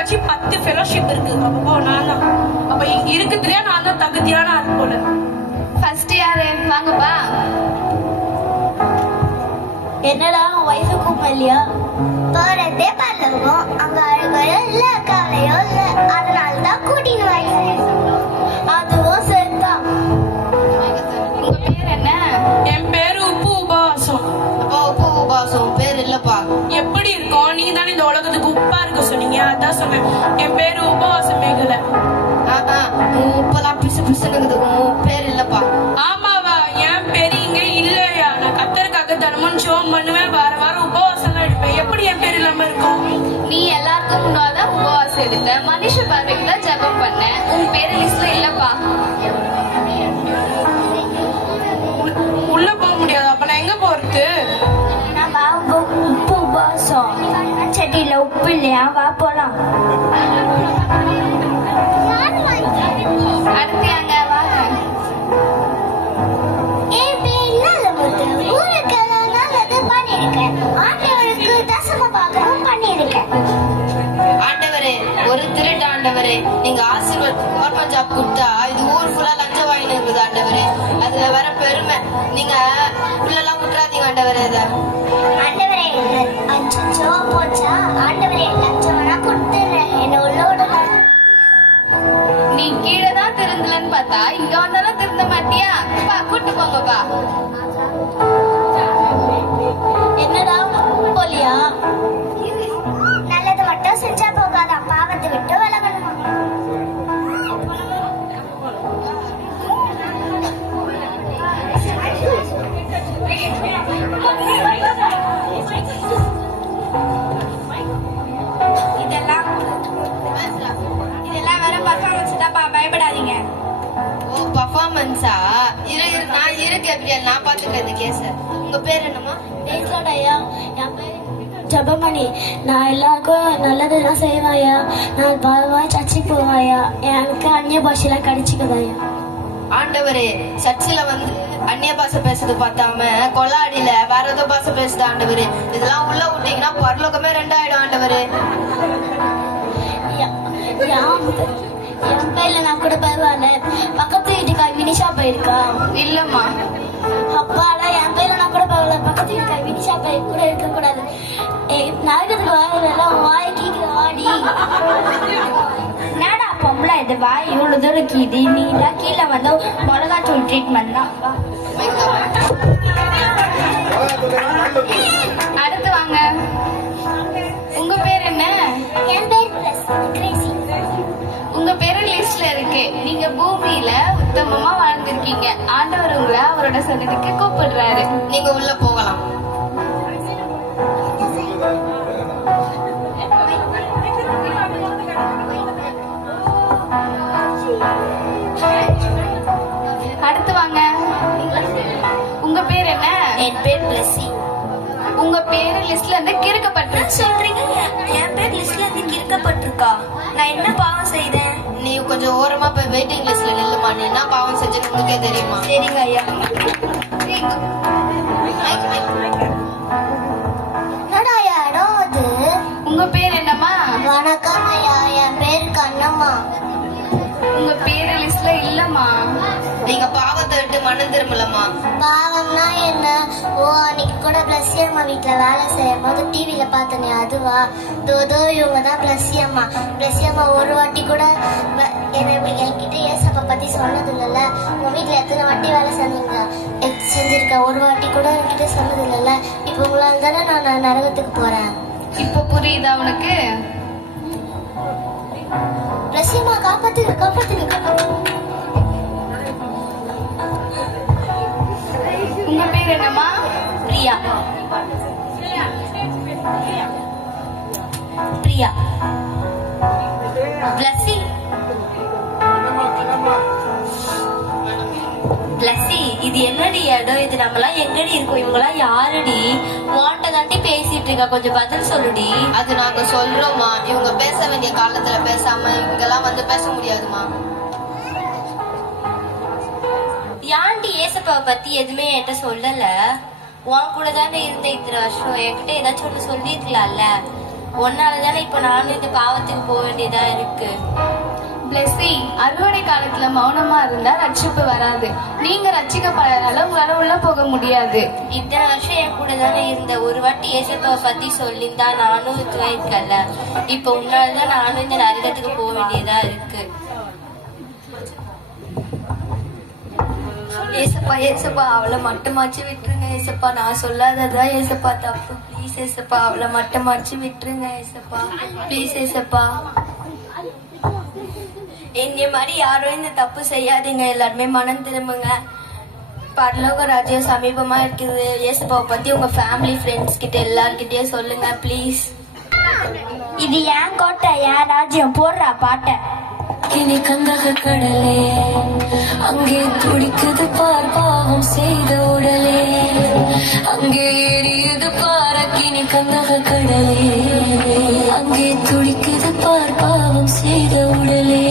கட்சி 10 ஃபெலோஷிப் இருக்கு. அப்போ நான் தான் அப்ப இங்க இருக்குதுலயே நான் தான் தகுதியான ஆள் போல. ஃபர்ஸ்ட் யாரு வாங்கப்பா. என்னடா உன் வயசு கூப்பிடலையா? போறதே பல்லவம், அங்க அழுகையோ இல்ல கவலையோ இல்ல, அதனாலதான் கூட்டின்னு வரேன். அதுவும் சரிதான். உங்க பேர் என்ன? என் பேரு உப்பு உபவாசம். உப்பு உபாசம் பேர் இல்லப்பா. எப்படி இருக்கும்? நீங்க தானே இந்த உலகத்துக்கு உப்பா இருக்க சொன்னீங்க, அதான் சொன்னேன். என் பேரு உபவாசம் மேகலை. உப்பெல்லாம் பிசு பிசுனுக்குது. உன் பேர் இல்லப்பா. ஆமாவா? என் பெரியங்க இல்லையா? நான் கத்தருக்காக தினமும் ஜெபம் பண்ணுவேன், வார வாரம் உபவாசம் எடுப்பேன். எப்படி என் பேர் இல்லாம இருக்கும்? நீ எல்லாருக்கும் முன்னாதான் உபவாசம் எடுத்த, மனுஷ பார்வைக்கு தான் ஜெபம் பண்ண. உன் பேரு லிஸ்ட்ல இல்லப்பா. உள்ள போக முடியாது. அப்ப நான் எங்க போறது? உப்பு உபாசம் செடியில உப்பு இல்லையா? வா போலாம். அடுத்து அங்க வாங்க. என் பேர் நல்லமுத்து. ஊருக்கு நல்லது பண்ணிருக்கேன். ஆண்டவருக்கு தசம பாகம் பண்ணிருக்கேன். ஆண்டவரே, ஒரு திருட்டு ஆண்டவரே, நீங்க ஆசீர்வாத் கவர்மெண்ட் ஜாப் கொடுத்தா இது ஊர் ஃபுல்லா லஞ்சம் வாங்கிட்டு இருக்குது ஆண்டவரே. அதுல வர பெருமை நீங்க உள்ளெல்லாம் விட்டுறாதீங்க ஆண்டவரே. இதை ஆண்டவரே அச்சோ போச்சா? ஆண்டவரே லஞ்சம் வேணா கொடுத்துறேன், என்ன உள்ள விடலாம். நீ கீழே தான் திருந்தலன்னு பார்த்தா இங்க வந்தாலும் திருந்த மாட்டியா? பா கூட்டு போங்கப்பா. என்னடா போலியா? நல்லது மட்டும் செஞ்சா போகாதா, பாவத்தை விட்டு விலகணுமா? இதெல்லாம் வேற பர்ஃபார்மன்ஸ் தான்ப்பா, பயப்படாதீங்க. ஓ பர்ஃபார்மன்ஸா? நான் இருக்கேன், நான் பாத்துக்கிறேன் கேஸ். உங்க பேர் என்னம்மா? பேசலையா? என் பேர் ஜபமணி. நான் எல்லாருக்கும் நல்லதுதான் செய்வாயா. நான் பாவாய் சர்ச்சைக்கு போவாயா. எனக்கு அந்நிய பாஷையெல்லாம் கிடைச்சிக்குதாயா. ஆண்டவரே, சர்ச்சில் வந்து அந்நிய பாஷை பேசுறது பார்த்தாம கொலாடியில வேற ஏதோ பாஷை பேசுது ஆண்டவரே. இதெல்லாம் உள்ள விட்டீங்கன்னா பரலோகமே 2 ஆயிடும் ஆண்டவரே. என் பேர்ல நான் கூட பரவாயில்ல. பக்கத்து வீட்டுக்காய் வினிஷா போயிருக்கா? இல்லம்மா. அப்பாடா, என் பேர்ல நான் கூட பரவாயில்ல. பக்கத்து வீட்டுக்காய் வினிஷா போய் கூட இருக்க கூடாது. நரகத்துக்கு வாயெல்லாம் வாய கீக்கிற வாடி. என்னடா பொம்பளை இது வாய் இவ்வளவு தூரம் கீது? நீ எல்லாம் கீழே வந்து மிளகாத்தூள் ட்ரீட்மெண்ட் தான். அடுத்து வாங்க. உங்க பேர் என்ன? என் பேர் கிரேசி. உங்க பேரு லிஸ்ட்ல இருக்கு. நீங்க பூமியில உத்தமமா வாழ்ந்திருக்கீங்க. ஆண்டவர் உங்களை அவரோட சன்னதிக்கு கூப்பிடுறாரு. நீங்க உள்ள போகலாம். அடுத்து வாங்க. உங்க பேர் என்ன? என் பேர் பிளஸி. உங்க பேரு லிஸ்ட்ல இருந்து கிறுக்கப்பட்டிருச்சு. சொல்றீங்க? என் பேர் லிஸ்ட்ல இருந்து கிறுக்கப்பட்டிருக்கா? நான் என்ன பாவம் செய்தேன்? நீ கொஞ்சம் ஓரமா போய் வெயிட்டிங் லிஸ்ட்ல நில்லுமா. நீ என்ன பாவம் செஞ்சு உங்களுக்கே தெரியுமா? சரிங்க ஐயா. என்னடா இடம் அது? உங்க பேர் என்னம்மா? வணக்கம் ஐயா, என் பேர் கண்ணம்மா. உங்க பேரு லிஸ்ட்ல இல்லம்மா. நீங்க பாவத்தை விட்டு மனம் திரும்பலம்மா. பாவம்னா என்ன? ஓ, அன்னைக்கு கூட பிளஸ்ஸி அம்மா வீட்டுல வேலை செய்யும் போது டிவில பார்த்தனே, அதுவா? தோதோ இவங்க தான் பிளஸ்ஸி அம்மா. பிளஸ்ஸி அம்மா ஒரு வாட்டி கூட என்கிட்ட ஏசப்பா பத்தி சொன்னது இல்லைல்ல. உங்க வீட்டுல எத்தனை வாட்டி வேலை செஞ்சிருக்கேன், ஒரு வாட்டி கூட என்கிட்ட சொன்னது இல்லைல்ல. இப்போ உங்களால தானே நான் நரகத்துக்கு போறேன். இப்ப புரியுதா உனக்கு? பிளஸ்ஸி அம்மா காப்பாத்துங்க, காப்பாத்துங்க, காப்பாத்துங்க. உங்க பேர் என்னம்மா? பிரியா. பிரியா. பிளஸி. பிளஸி, இது என்னடி இடம்? இது நம்மளாம் எங்கடி இருக்கோம்? இவங்கெல்லாம் யாருடி? வாண்ட தாண்டி பேசிட்டு இருக்கா, கொஞ்சம் பதில் சொல்லுடி. அது நாங்க சொல்றோம்மா. இவங்க பேச வேண்டிய காலத்துல பேசாம இவங்கெல்லாம் வந்து பேச முடியாதுமா. யாண்டி ஏசப்பாவை பத்தி எதுவுமே என்கிட்ட சொல்லல? உன் கூட தானே இருந்த இத்தனை வருஷம், என்கிட்ட ஏதாச்சும் ஒண்ணு சொல்லிருக்கலாம்ல. ஒன்னால தானே இப்ப நானும் இந்த பாவத்துக்கு போக வேண்டியதா இருக்கு. பிளெஸி, அறுவடை காலத்துல மௌனமா இருந்தா ரட்சிப்பு வராது. நீங்க ரட்சிக்கப்படாதனால உங்களால உள்ள போக முடியாது. இத்தனை வருஷம் என் கூட தானே இருந்த, ஒரு வாட்டி ஏசப்பாவை பத்தி சொல்லியிருந்தா நானும் இருக்கல. இப்ப உன்னாலதான் நானும் இந்த நரகத்துக்கு போக வேண்டியதா இருக்கு. ஏசப்பா ஏசப்பா அவளை மட்டமாச்சு விட்டுருங்க ஏசப்பா. நான் சொல்லாததா ஏசப்பா தப்பு. ப்ளீஸ் ஏசப்பா அவளை மட்டமாச்சு விட்டுருங்க ஏசப்பா. ப்ளீஸ் ஏசப்பா. என்னைய மாதிரி யாரும் இந்த தப்பு செய்யாதீங்க. எல்லாருமே மனம் திரும்புங்க. பரலோக ராஜ்யம் சமீபமா இருக்குது. ஏசப்பாவை பத்தி உங்க ஃபேமிலி ஃப்ரெண்ட்ஸ் கிட்ட எல்லார்கிட்டயும் சொல்லுங்க ப்ளீஸ். இது ஏன் கோட்டை, ஏன் ராஜ்யம், போடுறா பாட்டை. கினி கந்தக கடலே அங்கே துடிக்குது பார் பாவம் செய்த உடலே, அங்கே எரியுது பார் கினி கந்தக கடலே, அங்கே துடிக்குது பார் பாவம் செய்த உடலே.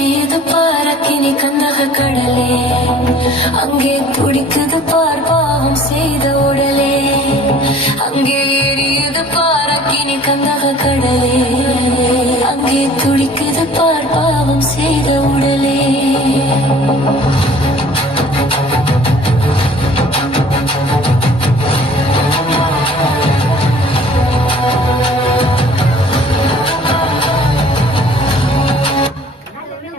இது பாரக்கினி கந்தக கடலே, அங்கே துடிக்குது பார் பாவம் செய்த உடலே, அங்கே எரியுது பாரக்கினி கந்தக கடலே, அங்கே துடிக்குது பார் பாவம் செய்த உடலே.